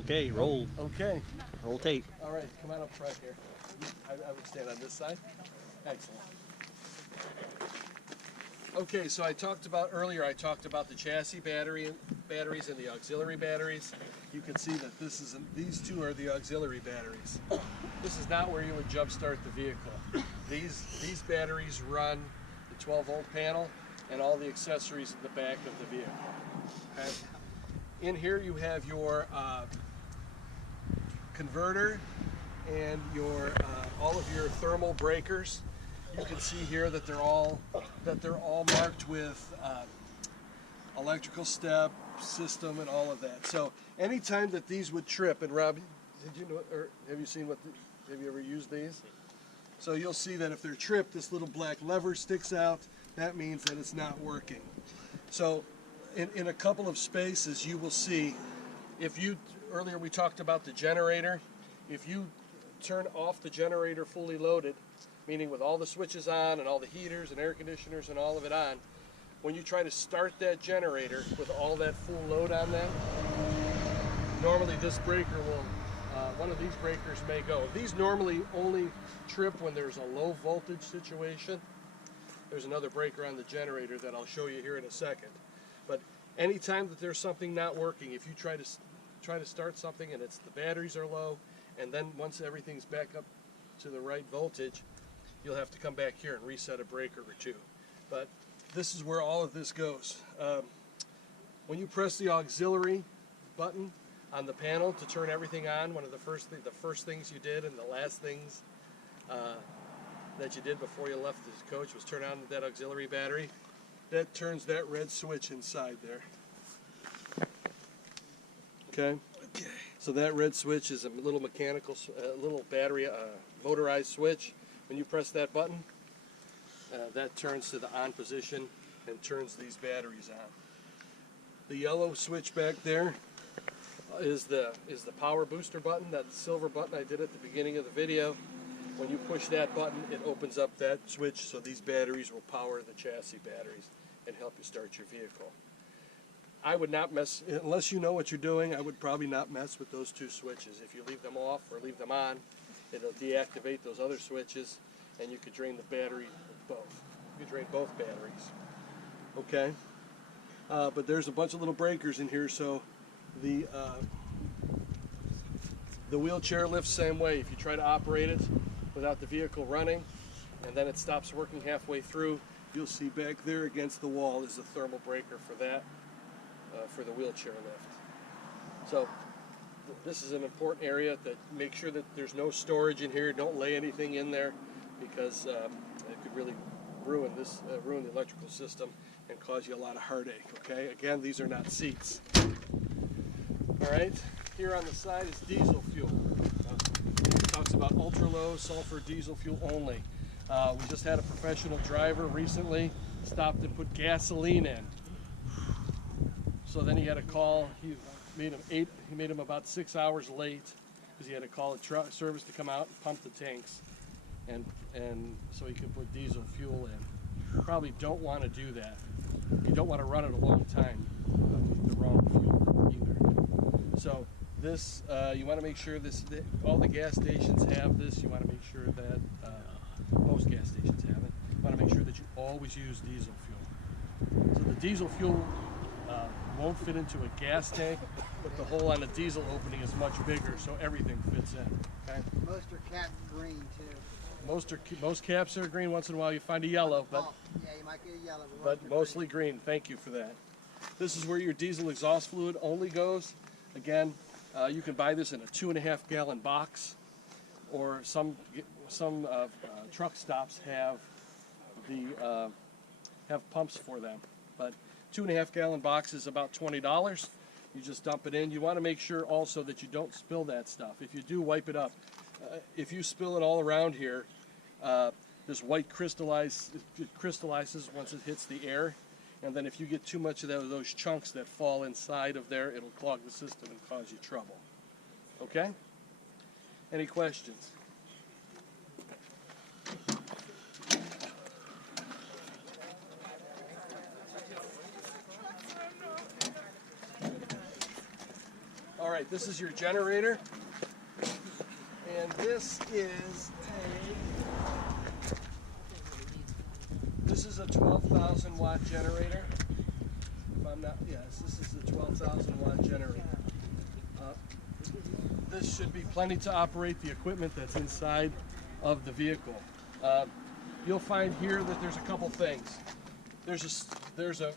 Okay, roll. Okay. Roll tape. All right, come on up front here. I would stand on this side. Excellent. Okay, so I talked about the chassis batteries and the auxiliary batteries. You can see that these two are the auxiliary batteries. This is not where you would jump start the vehicle. These batteries run the 12-volt panel and all the accessories in the back of the vehicle. Okay. In here you have your converter and your all of your thermal breakers. You can see here that they're all marked with electrical step system and all of that. So anytime that these would trip, and Rob, did you know, or have you ever used these? So you'll see that if they're tripped, this little black lever sticks out. That means that it's not working. So in a couple of spaces you will see, earlier we talked about the generator. If you turn off the generator fully loaded, meaning with all the switches on and all the heaters and air conditioners and all of it on, when you try to start that generator with all that full load on them, normally this breaker will, one of these breakers may go. These normally only trip when there's a low voltage situation. There's another breaker on the generator that I'll show you here in a second. But anytime that there's something not working, if you try to start something and the batteries are low, and then once everything's back up to the right voltage, you'll have to come back here and reset a breaker or two. But this is where all of this goes. When you press the auxiliary button on the panel to turn everything on, one of the first things you did and the last things that you did before you left the coach was turn on that auxiliary battery. That turns that red switch inside there. Okay. So that red switch is a little little battery, motorized switch. When you press that button, that turns to the on position and turns these batteries on. The yellow switch back there is the power booster button, that silver button I did at the beginning of the video. When you push that button, it opens up that switch so these batteries will power the chassis batteries and help you start your vehicle. I would not mess, unless you know what you're doing, I would probably not mess with those two switches. If you leave them off or leave them on, it'll deactivate those other switches and you could drain the battery with both. You could drain both batteries. Okay? But there's a bunch of little breakers in here, so the wheelchair lifts same way. If you try to operate it without the vehicle running and then it stops working halfway through, you'll see back there against the wall is a thermal breaker for that. For the wheelchair lift. So this is an important area that make sure that there's no storage in here. Don't lay anything in there because it could really ruin the electrical system and cause you a lot of heartache. Okay, again, these are not seats. All right, here on the side is diesel fuel. It talks about ultra low sulfur diesel fuel only. We just had a professional driver recently stopped and put gasoline in. So then he had a call. He made him about 6 hours late because he had to call a truck service to come out and pump the tanks, and so he could put diesel fuel in. You probably don't want to do that. You don't want to run it a long time with the wrong fuel either. So this you want to make sure all the gas stations have this. You want to make sure that most gas stations have it. You want to make sure that you always use diesel fuel. So the diesel fuel won't fit into a gas tank, but the hole on the diesel opening is much bigger, so everything fits in. Okay. Most are capped green too. Most caps are green. Once in a while, you find a yellow, but yeah, you might get a yellow. But mostly green. Thank you for that. This is where your diesel exhaust fluid only goes. Again, you can buy this in a 2.5 gallon box, or some truck stops have pumps for them, but 2.5 gallon box is about $20. You just dump it in. You want to make sure also that you don't spill that stuff. If you do, wipe it up. If you spill it all around here, this white crystallizes once it hits the air. And then if you get too much of those chunks that fall inside of there, it'll clog the system and cause you trouble. Okay? Any questions? All All right, this is your generator, and this is a 12,000 watt generator. If I'm not, yes, this is a 12,000 watt generator. This should be plenty to operate the equipment that's inside of the vehicle. You'll find here that there's a couple things. There's a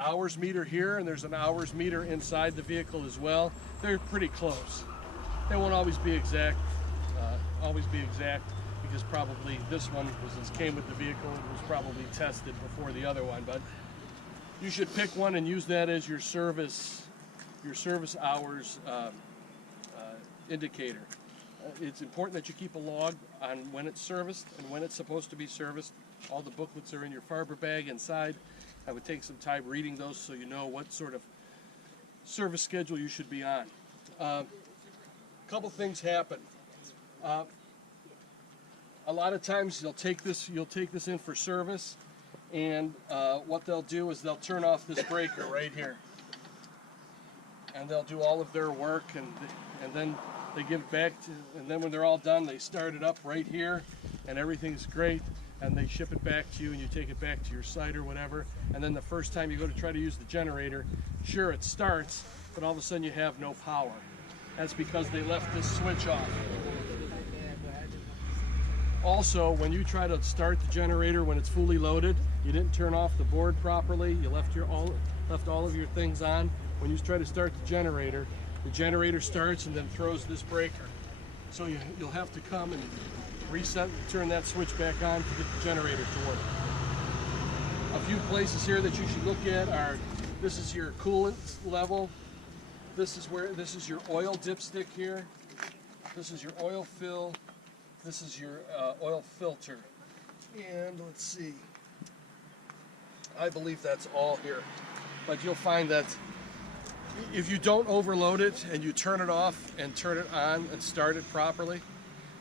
hours meter here, and there's an hours meter inside the vehicle as well. They're pretty close. They won't always be exact. Because probably this one came with the vehicle and was probably tested before the other one. But you should pick one and use that as your service hours indicator. It's important that you keep a log on when it's serviced and when it's supposed to be serviced. All the booklets are in your Farber bag inside. I would take some time reading those so you know what sort of service schedule you should be on. A couple things happen. A lot of times you'll take this in for service, and what they'll do is they'll turn off this breaker right here, and they'll do all of their work, and then they give it back to, and then when they're all done, they start it up right here, and everything's great, and they ship it back to you, and you take it back to your site or whatever. And then the first time you go to try to use the generator, sure, it starts, but all of a sudden you have no power. That's because they left this switch off. Also, when you try to start the generator when it's fully loaded, you didn't turn off the board properly, you left all of your things on. When you try to start the generator starts and then throws this breaker. So you'll have to come and reset, turn that switch back on to get the generator to work. A few places here that you should look at are, this is your coolant level. This is your oil dipstick here. This is your oil fill. This is your oil filter. And let's see, I believe that's all here. But you'll find that if you don't overload it and you turn it off and turn it on and start it properly,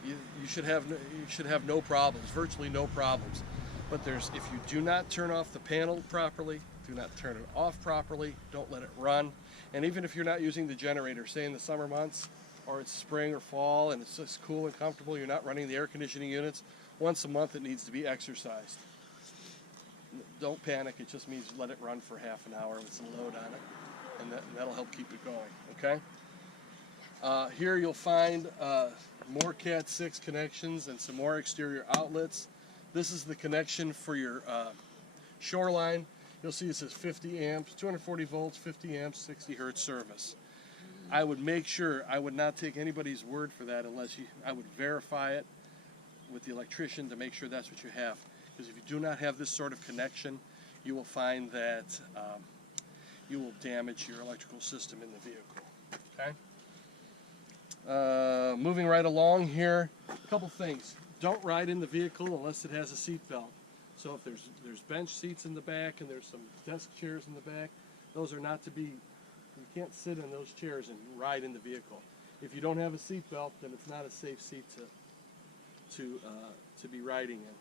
you should have no problems, virtually no problems. But if you do not turn off the panel properly, do not turn it off properly, don't let it run, and even if you're not using the generator, say in the summer months, or it's spring or fall and it's just cool and comfortable, you're not running the air conditioning units, once a month it needs to be exercised. Don't panic, it just means let it run for half an hour with some load on it, and that'll help keep it going, okay? Here you'll find more Cat 6 connections and some more exterior outlets. This is the connection for your shoreline. You'll see it says 50 amps, 240 volts, 50 amps, 60 hertz service. I would make sure, I would not take anybody's word for that unless I would verify it with the electrician to make sure that's what you have. Because if you do not have this sort of connection, you will find that you will damage your electrical system in the vehicle, okay? Moving right along here, a couple things. Don't ride in the vehicle unless it has a seat belt. So if there's bench seats in the back and there's some desk chairs in the back, those are not to be, you can't sit in those chairs and ride in the vehicle. If you don't have a seat belt, then it's not a safe seat to be riding in.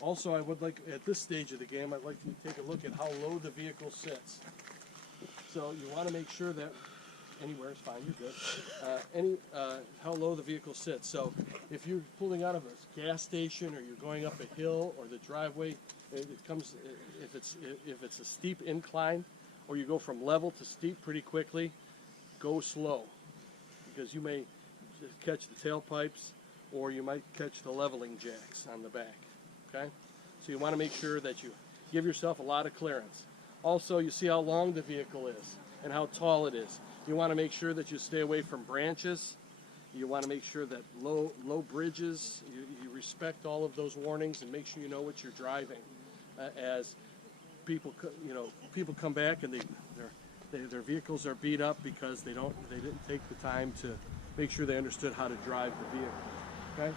Also, I would like, at this stage of the game, I'd like to take a look at how low the vehicle sits. So you want to make sure that anywhere is fine, you're good. How low the vehicle sits. So if you're pulling out of a gas station or you're going up a hill or the driveway, if it's a steep incline or you go from level to steep pretty quickly, go slow because you may just catch the tailpipes or you might catch the leveling jacks on the back. Okay? So you want to make sure that you give yourself a lot of clearance. Also, you see how long the vehicle is and how tall it is. You want to make sure that you stay away from branches. You want to make sure that low bridges, you respect all of those warnings and make sure you know what you're driving. As people come back and their vehicles are beat up because they didn't take the time to make sure they understood how to drive the vehicle. Okay?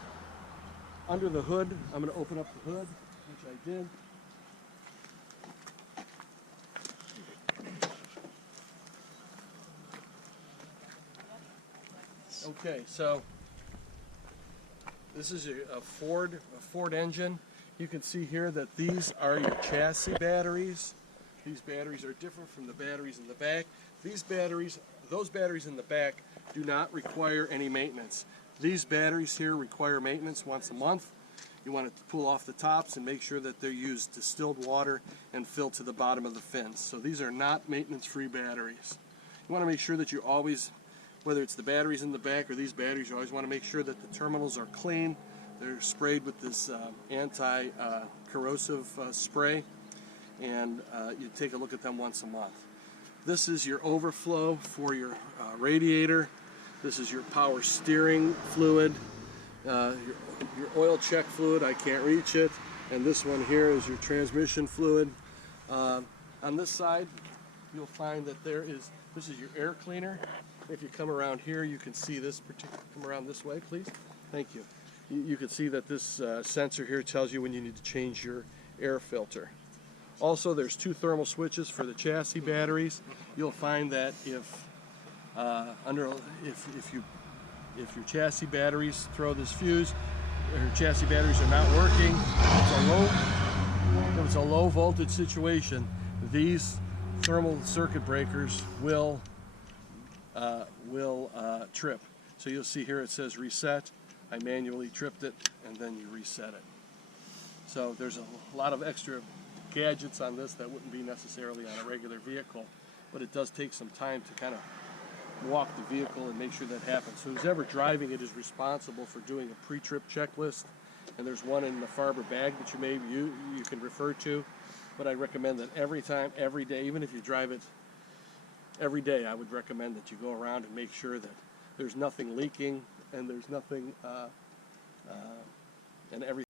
Under the hood, I'm going to open up the hood, which I did. Okay, so this is a Ford engine. You can see here that these are your chassis batteries. These batteries are different from the batteries in the back. These batteries, those batteries in the back do not require any maintenance. These batteries here require maintenance once a month. You want to pull off the tops and make sure that they're used distilled water and filled to the bottom of the fins. So these are not maintenance-free batteries. You want to make sure that you always, whether it's the batteries in the back or these batteries, you always want to make sure that the terminals are clean. They're sprayed with this anti-corrosive spray, and you take a look at them once a month. This is your overflow for your radiator. This is your power steering fluid. Your oil check fluid, I can't reach it, and this one here is your transmission fluid. On this side, you'll find that this is your air cleaner. If you come around here, you can see this particular. Come around this way, please. Thank you. You can see that this sensor here tells you when you need to change your air filter. Also, there's 2 thermal switches for the chassis batteries. You'll find that if your chassis batteries throw this fuse, or your chassis batteries are not working, if it's a low voltage situation, these thermal circuit breakers will trip. So you'll see here it says reset. I manually tripped it, and then you reset it. So there's a lot of extra gadgets on this that wouldn't be necessarily on a regular vehicle, but it does take some time to kind of walk the vehicle and make sure that happens. So who's ever driving it is responsible for doing a pre-trip checklist, and there's one in the Farber bag that you can refer to. But I recommend that every time, every day, even if you drive it every day, I would recommend that you go around and make sure that there's nothing leaking and there's nothing and everything